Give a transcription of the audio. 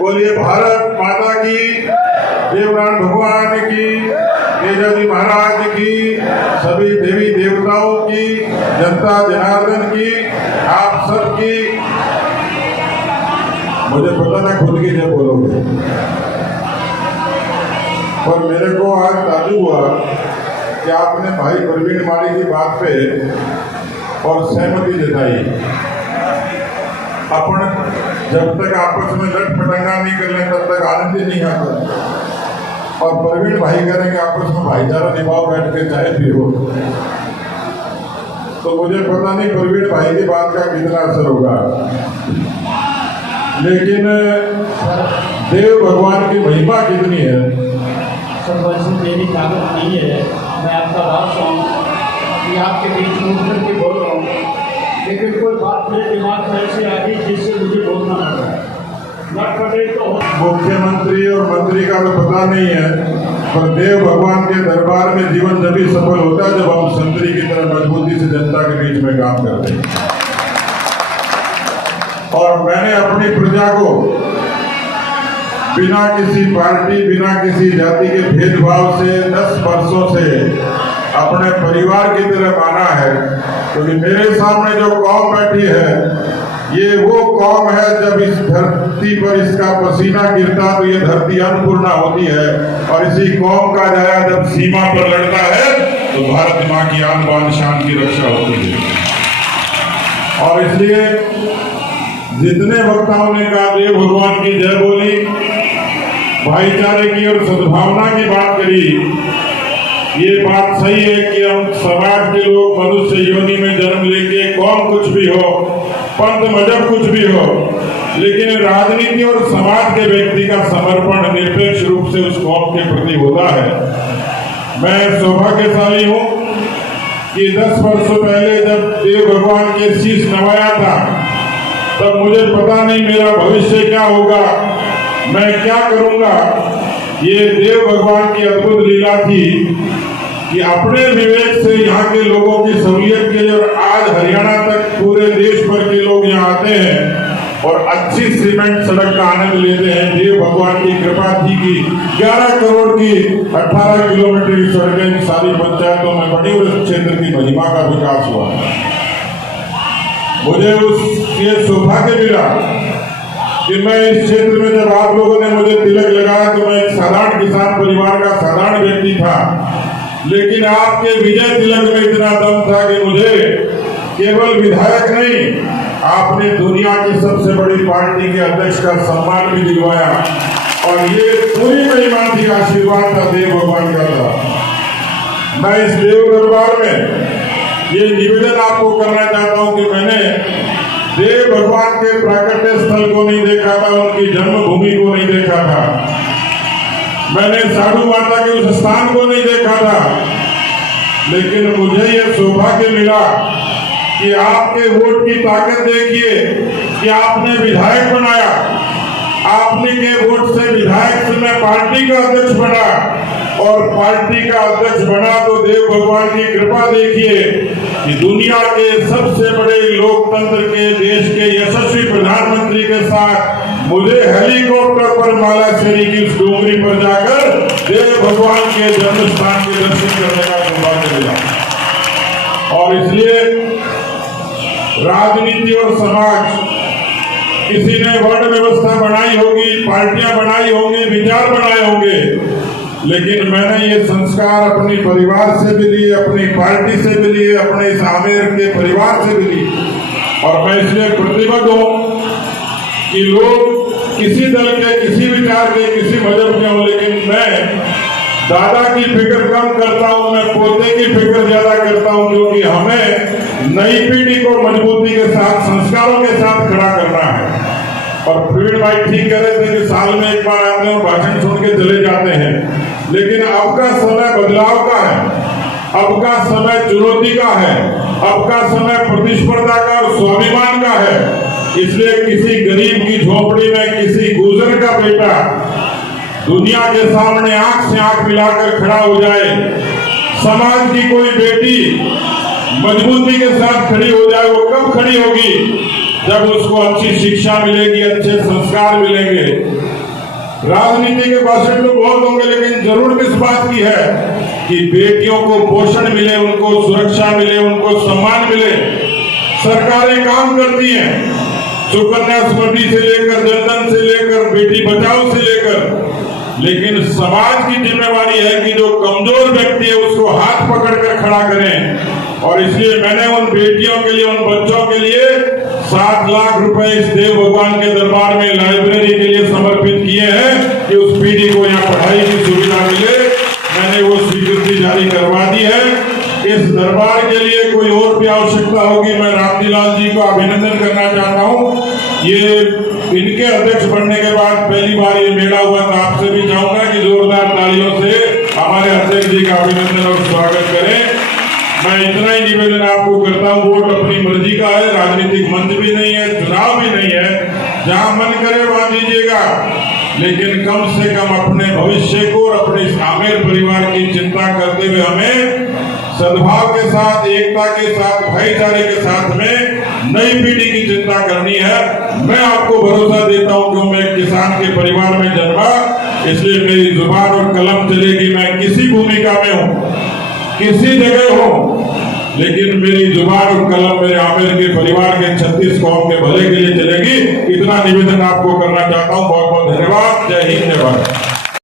बोलिए भारत माता की, देवरान भगवान की, तेजाजी महाराज की, सभी देवी देवताओं की, जनता जनार्दन की, आप सबकी। मुझे पता ना खुद की जब बोलोगे, पर मेरे को आज ताज्जुब हुआ कि आपने भाई प्रवीण माली की बात पे और सहमति जताई। अपन जब तक आपस में लट पटंगा नहीं कर ले तब तक आनंद ही नहीं आता। और प्रवीण भाई करेंगे आपस में भाईचारा निभाओ, बैठ के चाय पियो। तो मुझे पता नहीं प्रवीण भाई की बात का कितना असर होगा, लेकिन देव भगवान की महिमा कितनी है। सब वैसे मेरी ताकत नहीं है, मैं आपका दास हूँ कि आपके बीच में उतर के बोल रहा हूँ, लेकिन कोई बात मेरे दिमाग में ऐसे आ गई जिससे मुझे बोलना पड़े तो। मुख्यमंत्री और मंत्री का तो पता नहीं है, पर देव भगवान के दरबार में जीवन जब भी सफल होता है जब हम संतरी की तरह मजबूती से जनता के बीच में काम करते हैं। और मैंने अपनी प्रजा को बिना किसी पार्टी, बिना किसी जाति के भेदभाव से 10 वर्षों से अपने परिवार की तरह माना है, क्योंकि मेरे सामने जो कौम बैठी है ये वो कौम है जब इस धरती पर इसका पसीना गिरता तो ये धरती अन्नपूर्णा होती है, और इसी कौम का जाया जब सीमा पर लड़ता है तो भारत माँ की आन बान शान की रक्षा होती है। और इसलिए जितने वक्ताओं ने कहा देव भगवान की जय बोली, भाईचारे की और सद्भावना की बात करी, ये बात सही है कि हम समाज के लोग मनुष्य योनि में जन्म लेके कौम कुछ भी हो, पंथ मजहब कुछ भी हो, लेकिन राजनीति और समाज के व्यक्ति का समर्पण निरपेक्ष रूप से उस कौम के प्रति होता है। मैं सौभाग्यशाली हूँ कि 10 वर्षों पहले जब देव भगवान के शीश नवाया था तब मुझे पता नहीं मेरा भविष्य क्या होगा, मैं क्या करूंगा। ये देव भगवान की अद्भुत लीला थी कि अपने विवेक से यहाँ के लोगों की सहूलियत के लिए, और आज हरियाणा तक पूरे देश भर के लोग यहाँ आते हैं और अच्छी सीमेंट सड़क का आनंद लेते हैं। देव भगवान की कृपा थी कि 11 करोड़ की 18 किलोमीटर की सड़कें सारी पंचायतों में बनी, उस क्षेत्र की महिमा का विकास हुआ। मुझे ये सौभाग्य मिला कि मैं इस क्षेत्र में, जब आप लोगों ने मुझे तिलक लगाया तो मैं एक साधारण किसान परिवार का साधारण व्यक्ति था, लेकिन आपके विजय तिलक में इतना दम था कि मुझे केवल विधायक नहीं, आपने दुनिया की सबसे बड़ी पार्टी के अध्यक्ष का सम्मान भी दिलवाया। और ये पूरी महिमा थी, आशीर्वाद था देव भगवान का था। मैं इस देव दरबार में ये निवेदन आपको करना चाहता हूँ कि मैंने देव भगवान के प्राकट्य स्थल को नहीं देखा था, उनकी जन्मभूमि को नहीं देखा था, मैंने साधु माता के उस स्थान को नहीं देखा था, लेकिन मुझे यह सौभाग्य मिला कि आपके वोट की ताकत देखिए कि आपने विधायक बनाया, आपने के वोट से विधायक से मैं पार्टी का अध्यक्ष बना, और पार्टी का अध्यक्ष बना तो देव भगवान की कृपा देखिए कि दुनिया के सबसे बड़े लोकतंत्र के देश के यशस्वी प्रधानमंत्री के साथ मुझे हेलीकॉप्टर पर मालाशेरी की उस डोंगरी पर जाकर देव भगवान के जन्म स्थान के दर्शन करने का सौभाग्य मिला। और इसलिए राजनीति और समाज, किसी ने वर्ण व्यवस्था बनाई होगी, पार्टियां बनाई होंगी, विचार बनाए होंगे, लेकिन मैंने ये संस्कार अपने परिवार से भी लिए, अपनी पार्टी से भी लिए, अपने इस आमेर के परिवार से भी लिए। और मैं इसलिए प्रतिबद्ध हूँ कि लोग किसी दल के, किसी विचार के, किसी मजहब के हों, लेकिन मैं दादा की फिक्र कम करता हूँ, मैं पोते की फिक्र ज्यादा करता हूँ, क्योंकि हमें नई पीढ़ी को मजबूती के साथ, संस्कारों के साथ खड़ा करना है। और प्रवीण भाई ठीक कह रहे थे कि साल में एक बार आते हैं, भाषण सुन के चले जाते हैं, लेकिन अब का समय बदलाव का है, अब का समय चुनौती का है, अब का समय प्रतिस्पर्धा का और स्वाभिमान का है। इसलिए किसी गरीब की झोपड़ी में किसी गुजर का बेटा दुनिया के सामने आंख से आंख मिलाकर खड़ा हो जाए, समाज की कोई बेटी मजबूती के साथ खड़ी हो जाए, वो कब खड़ी होगी? जब उसको अच्छी शिक्षा मिलेगी, अच्छे संस्कार मिलेंगे, राजनीति के भाषण तो बहुत होंगे, लेकिन जरूरत इस बात की है कि बेटियों को पोषण मिले, उनको सुरक्षा मिले, उनको सम्मान मिले। सरकारें काम करती हैं, सुकन्या समृद्धि से लेकर, जनधन से लेकर, बेटी बचाओ से लेकर, लेकिन समाज की जिम्मेवारी है कि जो कमजोर व्यक्ति है उसको हाथ पकड़कर खड़ा करें। और इसलिए मैंने उन बेटियों के लिए, उन बच्चों के लिए 7 लाख रुपए इस देव भगवान के दरबार में लाइब्रेरी के लिए समर्पित किए हैं कि उस पीढ़ी को यहाँ पढ़ाई की सुविधा मिले। मैंने वो स्वीकृति जारी करवा दी है। इस दरबार के लिए कोई और भी आवश्यकता होगी, मैं रामजीलाल जी को अभिनंदन करना चाहता हूँ। ये इनके अध्यक्ष बनने के बाद पहली बार ये मेला हुआ, तो आपसे भी चाहूंगा कि जोरदार तालियों से हमारे अध्यक्ष जी का अभिनंदन और स्वागत करें। मैं इतना ही निवेदन आपको करता हूँ, वोट अपनी मर्जी का है, राजनीतिक मंच भी नहीं है, चुनाव भी नहीं है, जहां मन करे वहां दीजिएगा, लेकिन कम से कम अपने भविष्य को और अपने इस आमिर परिवार की चिंता करते हुए हमें सद्भाव के साथ, एकता के साथ, भाईचारे के साथ में नई पीढ़ी की चिंता करनी है। मैं आपको भरोसा देता हूं कि मैं किसान के परिवार में जन्मा, इसलिए मेरी जुबान और कलम चलेगी। मैं किसी भूमिका में हूं, किसी जगह हूं, लेकिन मेरी जुबान और कलम मेरे आमिर के परिवार के 36 कौम के भले के लिए चलेगी। इतना निवेदन आपको करना चाहता हूं। बहुत बहुत धन्यवाद। जय हिंद, जय भारत।